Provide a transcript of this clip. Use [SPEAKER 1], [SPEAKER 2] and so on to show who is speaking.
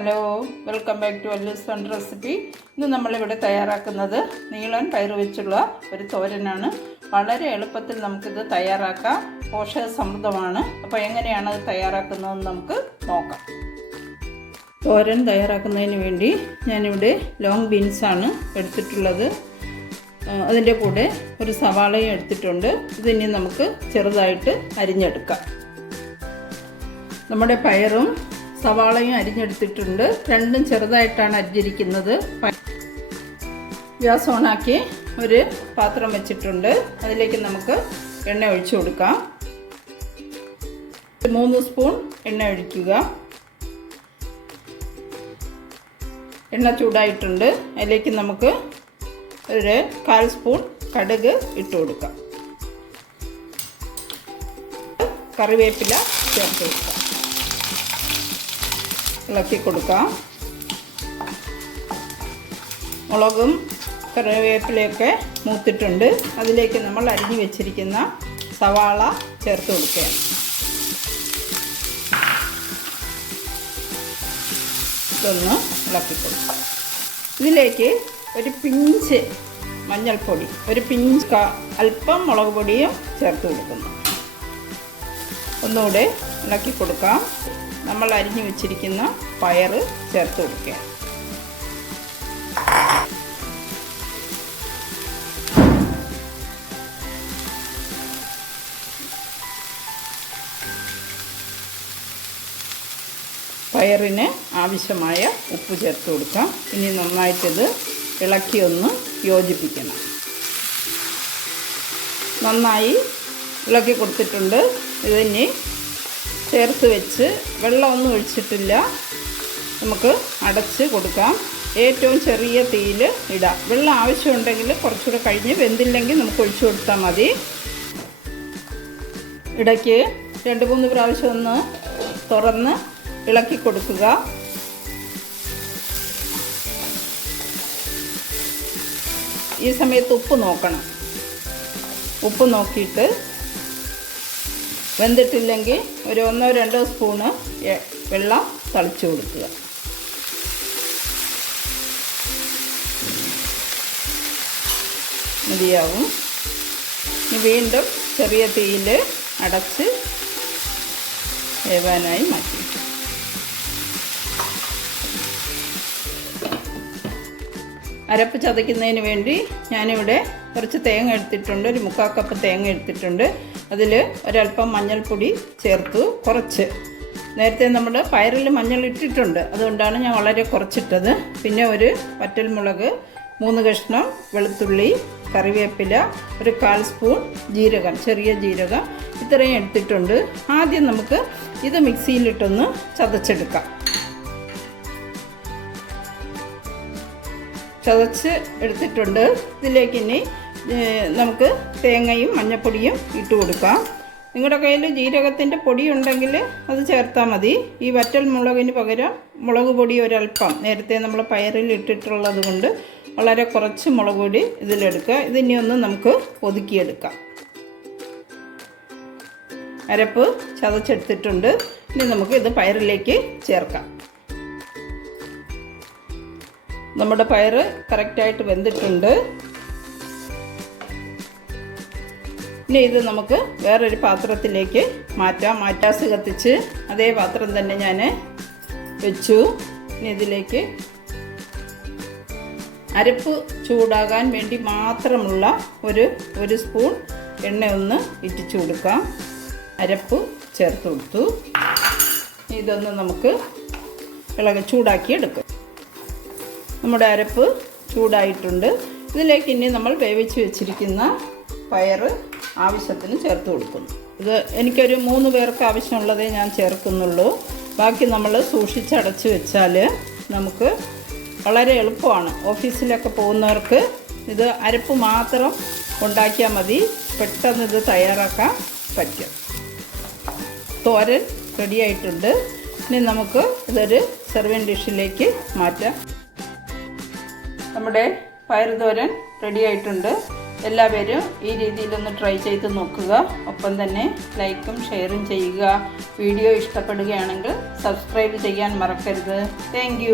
[SPEAKER 1] Hello welcome back to Allu's fun recipe ഇന്ന് നമ്മളിവിടെ തയ്യാറാക്കുന്നത് നീളൻ പയറ് വെച്ചുള്ള ഒരു തോരനാണ്. വളരെ എളുപ്പത്തിൽ നമുക്കിത് തയ്യാറാക്കാം. പോഷക സമൃദ്ധമാണ് അപ്പോൾ എങ്ങനെയാണ് അത് തയ്യാറാക്കുന്നതെന്ന് നമുക്ക് നോക്കാം. തോരൻ തയ്യാറാക്കുന്നതിന് വേണ്ടി ഞാനിവിടെ ലോങ് ബീൻസാണ് എടുത്തിട്ടുള്ളത്. അതിന്റെ കൂടെ ഒരു സവാളയും എടുത്തിട്ടുണ്ട്. ഇതിനി നമുക്ക് ചെറുതായിട്ട് അരിഞ്ഞെടുക്കാം. നമ്മുടെ പയറും സവാളയും അരിഞ്ഞെടുത്തിട്ടുണ്ട്. രണ്ടും ചെറുതായിട്ടാണ് അരിഞ്ഞിരിക്കുന്നത്. ഗ്യാസ് ഓണാക്കി ഒരു പാത്രം വെച്ചിട്ടുണ്ട്. അതിലേക്ക് നമുക്ക് എണ്ണ ഒഴിച്ചു കൊടുക്കാം. മൂന്ന് സ്പൂൺ എണ്ണ ഒഴിക്കുക. എണ്ണ ചൂടായിട്ടുണ്ട്. അതിലേക്ക് നമുക്ക് ഒരു കാൽ സ്പൂൺ കടുക് ഇട്ട് കൊടുക്കാം. കറിവേപ്പില ചേർത്ത് കൊടുക്കാം. ഇളക്കി കൊടുക്കാം. മുളകും കറിവേപ്പിലയൊക്കെ മൂത്തിട്ടുണ്ട്. അതിലേക്ക് നമ്മൾ അരിഞ്ഞു വെച്ചിരിക്കുന്ന സവാള ചേർത്ത് കൊടുക്കുകയാണ്. ഇതൊന്ന് ഇളക്കി കൊടുക്കുക ഇതിലേക്ക് ഒരു പിഞ്ച് മഞ്ഞൾപ്പൊടി ഒരു പിഞ്ച് അല്പം മുളക് പൊടിയും ചേർത്ത് കൊടുക്കുന്നു. ഒന്നുകൂടെ ഇളക്കി കൊടുക്കാം. നമ്മൾ അരിഞ്ഞു വെച്ചിരിക്കുന്ന പയർ ചേർത്ത് കൊടുക്കുക. പയറിന് ആവശ്യമായ ഉപ്പ് ചേർത്ത് കൊടുക്കാം. ഇനി നന്നായിട്ടിത് ഇളക്കി ഒന്ന് യോജിപ്പിക്കണം. നന്നായി ഇളക്കി കൊടുത്തിട്ടുണ്ട്. ഇതിനി ചേർത്ത് വെച്ച് വെള്ളമൊന്നും ഒഴിച്ചിട്ടില്ല. നമുക്ക് അടച്ച് കൊടുക്കാം. ഏറ്റവും ചെറിയ തീയിൽ ഇടാം. വെള്ളം ആവശ്യമുണ്ടെങ്കിൽ കുറച്ചുകൂടെ കഴിഞ്ഞ് വെന്തില്ലെങ്കിൽ നമുക്ക് ഒഴിച്ചു കൊടുത്താൽ മതി. ഇടയ്ക്ക് രണ്ട് മൂന്ന് പ്രാവശ്യം ഒന്ന് തുറന്ന് ഇളക്കി കൊടുക്കുക. ഈ സമയത്ത് ഉപ്പ് നോക്കണം. ഉപ്പ് നോക്കിയിട്ട് വെന്തിട്ടില്ലെങ്കിൽ ഒരു ഒന്നോ രണ്ടോ സ്പൂണ് വെള്ളം തളിച്ചു കൊടുക്കുക. മതിയാവും. ഇനി വീണ്ടും ചെറിയ തീയിൽ അടച്ച് വേവാനായി മാറ്റി അരപ്പ് ചതയ്ക്കുന്നതിന് വേണ്ടി ഞാനിവിടെ കുറച്ച് തേങ്ങ എടുത്തിട്ടുണ്ട്. ഒരു മുക്കാൽ കപ്പ് തേങ്ങ എടുത്തിട്ടുണ്ട്. അതിൽ ഒരല്പം മഞ്ഞൾപ്പൊടി ചേർത്തു കുറച്ച്. നേരത്തെ നമ്മൾ പയറിൽ മഞ്ഞൾ ഇട്ടിട്ടുണ്ട്. അതുകൊണ്ടാണ് ഞാൻ വളരെ കുറച്ചിട്ടത്. പിന്നെ ഒരു വറ്റൽമുളക് മൂന്ന് കഷ്ണം വെളുത്തുള്ളി കറിവേപ്പില ഒരു കാൽ സ്പൂൺ ജീരകം ചെറിയ ജീരകം ഇത്രയും എടുത്തിട്ടുണ്ട്. ആദ്യം നമുക്ക് ഇത് മിക്സിയിലിട്ടൊന്ന് ചതച്ചെടുക്കാം. ചതച്ച് എടുത്തിട്ടുണ്ട്. ഇതിലേക്ക് ഇനി നമുക്ക് തേങ്ങയും മഞ്ഞപ്പൊടിയും ഇട്ട് കൊടുക്കാം. നിങ്ങളുടെ കയ്യിൽ ജീരകത്തിന്റെ പൊടി ഉണ്ടെങ്കിൽ അത് ചേർത്താൽ മതി. ഈ വറ്റൽ മുളകിന് പകരം മുളക് പൊടി ഒരല്പം നേരത്തെ നമ്മൾ പയറിൽ ഇട്ടിട്ടുള്ളത് കൊണ്ട് വളരെ കുറച്ച് മുളക് പൊടി ഇതിലെടുക്കുക. ഇതിനി ഒന്ന് നമുക്ക് ഒതുക്കിയെടുക്കാം. അരപ്പ് ചതച്ചെടുത്തിട്ടുണ്ട്. ഇനി നമുക്ക് ഇത് പയറിലേക്ക് ചേർക്കാം. നമ്മുടെ പയറ് കറക്റ്റായിട്ട് വെന്തിട്ടുണ്ട്. ഇനി ഇത് നമുക്ക് വേറൊരു പാത്രത്തിലേക്ക് മാറ്റാം. മാറ്റാസ് കത്തിച്ച് അതേ പാത്രം തന്നെ ഞാൻ വെച്ചു. ഇനി ഇതിലേക്ക് അരപ്പ് ചൂടാകാൻ വേണ്ടി മാത്രമുള്ള ഒരു ഒരു സ്പൂൺ എണ്ണ ഒന്ന് ഇറ്റിച്ചു കൊടുക്കാം. അരപ്പ് ചേർത്ത് കൊടുത്തു. ഇതൊന്ന് നമുക്ക് ഇളക ചൂടാക്കി എടുക്കാം. നമ്മുടെ അരപ്പ് ചൂടായിട്ടുണ്ട്. ഇതിലേക്ക് ഇനി നമ്മൾ വേവിച്ച് വെച്ചിരിക്കുന്ന പയർ ആവശ്യത്തിന് ചേർത്ത് കൊടുക്കുന്നു. ഇത് എനിക്കൊരു മൂന്ന് പേർക്ക് ആവശ്യമുള്ളതേ ഞാൻ ചേർക്കുന്നുള്ളൂ. ബാക്കി നമ്മൾ സൂക്ഷിച്ചടച്ച് വെച്ചാൽ നമുക്ക് വളരെ എളുപ്പമാണ്. ഓഫീസിലൊക്കെ പോകുന്നവർക്ക് ഇത് അരപ്പ് മാത്രം ഉണ്ടാക്കിയാൽ മതി. പെട്ടെന്ന് ഇത് തയ്യാറാക്കാൻ പറ്റും. തോരൻ റെഡിയായിട്ടുണ്ട് ഇനി നമുക്ക് ഇതൊരു സെർവിങ് ഡിഷിലേക്ക് മാറ്റാം. നമ്മുടെ പയർ തോരൻ റെഡി ആയിട്ടുണ്ട്. എല്ലാവരും ഈ രീതിയിലൊന്ന് ട്രൈ ചെയ്ത് നോക്കുക. ഒപ്പം തന്നെ ലൈക്കും ഷെയറും ചെയ്യുക. വീഡിയോ ഇഷ്ടപ്പെടുകയാണെങ്കിൽ സബ്സ്ക്രൈബ് ചെയ്യാൻ മറക്കരുത്. താങ്ക്